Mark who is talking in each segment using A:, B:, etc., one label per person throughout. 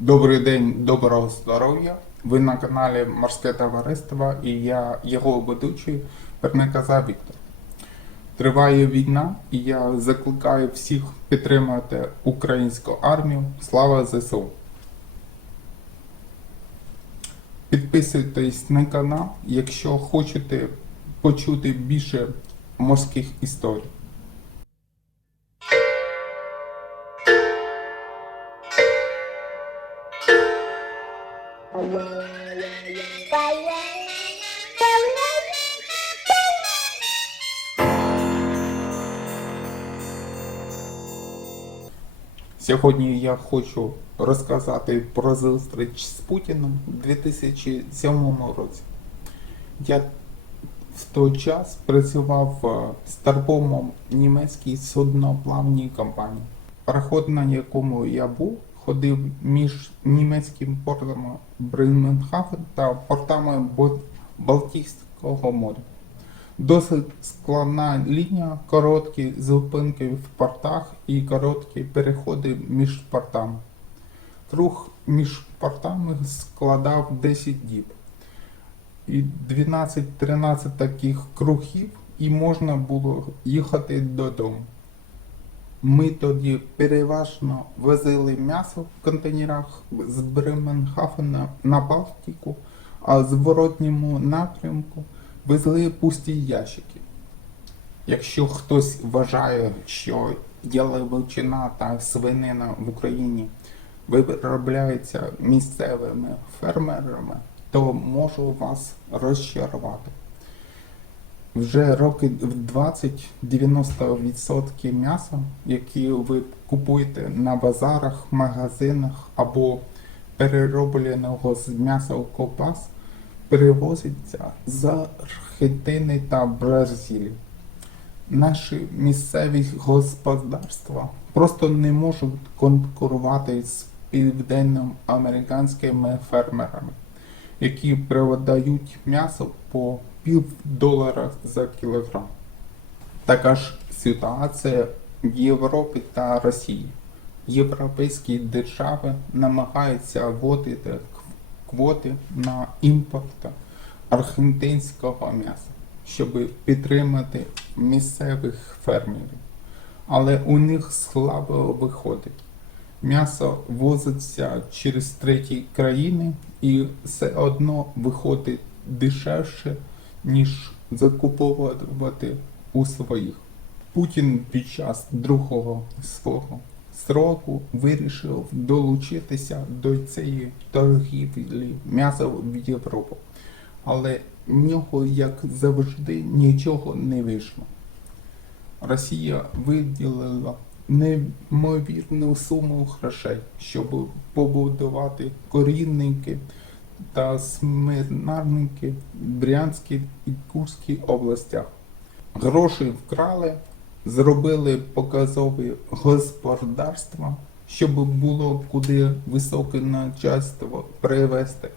A: Добрий день, доброго здоров'я. Ви на каналі Морське товариство і я його ведучий Перниказа Віктор. Триває війна, і я закликаю всіх підтримати українську армію. Слава ЗСУ! Підписуйтесь на канал, якщо хочете почути більше морських історій. Сьогодні я хочу розказати про зустріч з Путіним у 2007 році. Я в той час працював е, старпомом німецькій судноплавній компанії. Пароход, на якому я був, ходив між німецьким портом Бременхафен та портами Балтійського моря. Досить складна лінія, короткі зупинки в портах і короткі переходи між портами. Рух між портами складав 10 діб. І 12-13 таких кругів, і можна було їхати додому. Ми тоді переважно возили м'ясо в контейнерах з Бременхафена на Балтику, а зворотньому напрямку везли пусті ящики. Якщо хтось вважає, що яловичина та свинина в Україні виробляються місцевими фермерами, то можу вас розчарувати. Вже роки в 20-90% м'яса, які ви купуєте на базарах, магазинах або переробленого з м'яса ковбас, перевозиться з Аргентини та Бразилії. Наші місцеві господарства просто не можуть конкурувати з південноамериканськими фермерами, які продають м'ясо по пів долара за кілограм. Така ж ситуація в Європі та Росії. Європейські держави намагаються вводити квоти на імпорт аргентинського м'яса, щоб підтримати місцевих фермерів. Але у них слабо виходить. М'ясо возиться через треті країни і все одно виходить дешевше, ніж закуповувати у своїх. Путін під час другого свого строку вирішив долучитися до цієї торгівлі м'яса в Європу. Але в нього, як завжди, нічого не вийшло. Росія виділила неймовірну суму грошей, щоб побудувати корінники та в Брянській і Курській областях. Гроші вкрали, зробили показові господарства, щоб було куди високе начальство привезти.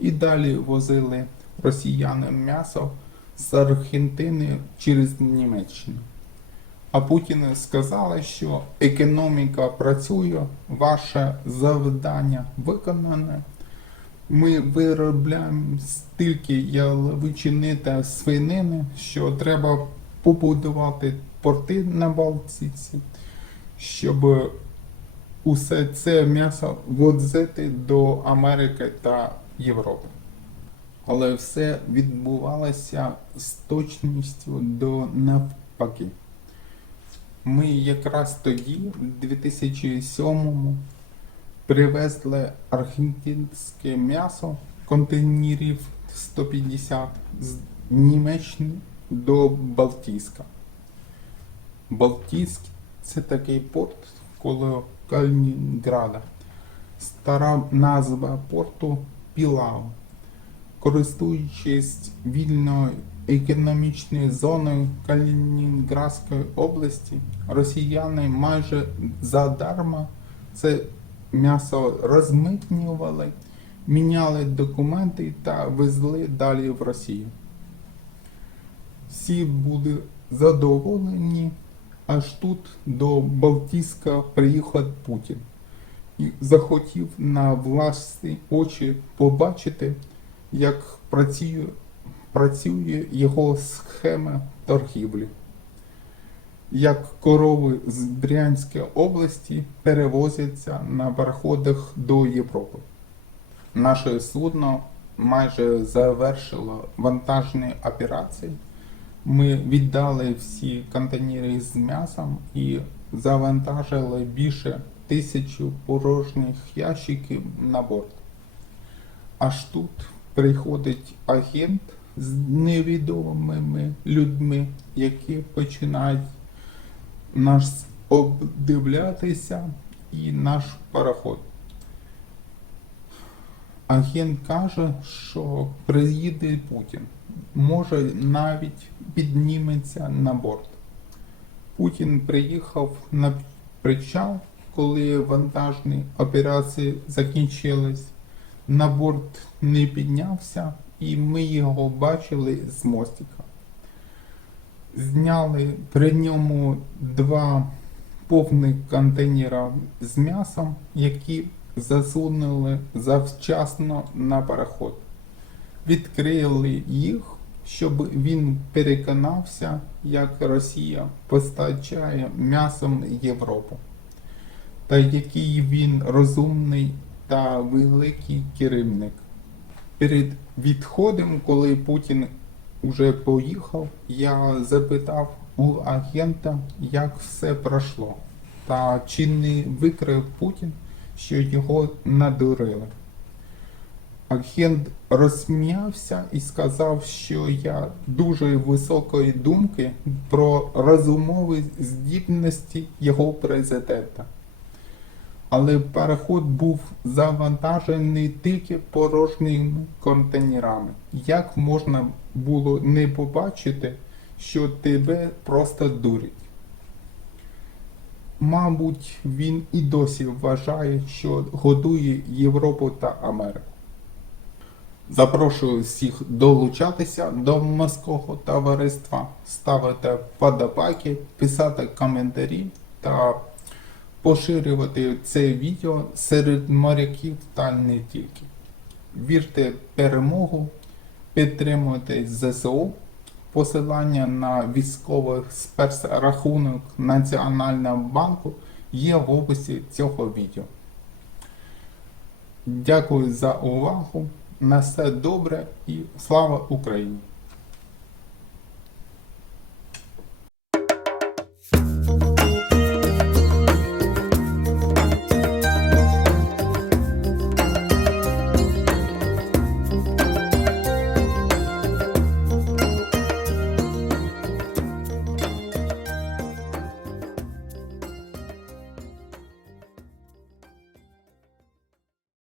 A: І далі возили росіянам м'ясо з Аргентини через Німеччину. А Путін сказали, що економіка працює, ваше завдання виконане. Ми виробляємо стільки яловичини та свинини, що треба побудувати порти на Балтиці, щоб усе це м'ясо возити до Америки та Європи. Але все відбувалося з точністю до навпаки. Ми якраз тоді, в 2007-му, привезли аргентинське м'ясо контейнерів 150 з Німеччини до Балтійська. Балтійськ це такий порт коло Калінінграда. Стара назва порту Пілау. Користуючись вільною економічною зоною Калінінградської області, росіяни майже задарма це м'ясо розмитнювали, міняли документи та везли далі в Росію. Всі були задоволені, аж тут до Балтійська приїхав Путін. і захотів на власні очі побачити, як працює, працює його схема торгівлі. Як корови з Брянської області перевозяться на пароходах до Європи. Наше судно майже завершило вантажні операції. Ми віддали всі контейнери з м'ясом і завантажили більше тисячу порожніх ящиків на борт. Аж тут приходить агент з невідомими людьми, які починають нас обдивлятися і наш пароход. Агент каже, що приїде Путін, може навіть підніметься на борт. Путін приїхав на причал, коли вантажні операції закінчились. На борт не піднявся, і ми його бачили з мостика. Зняли при ньому два повних контейнера з м'ясом, які засунули завчасно на пароход. Відкрили їх, щоб він переконався, як Росія постачає м'ясом Європу, та який він розумний та великий керівник. Перед відходом, коли Путін уже поїхав, я запитав у агента, як все пройшло, та чи не викрив Путін, що його надурили. Агент розсміявся і сказав, що я дуже високої думки про розумові здібності його президента. Але пароход був завантажений тільки порожніми контейнерами. Як можна було не побачити, що тебе просто дурять? Мабуть, він і досі вважає, що годує Європу та Америку. Запрошую всіх долучатися до морського товариства, ставити вподобайки, писати коментарі та поширювати це відео серед моряків та не тільки. Вірте перемогу, підтримуйте ЗСУ. Посилання на військовий спецрахунок Національного банку є в описі цього відео. Дякую за увагу. На все добре і слава Україні!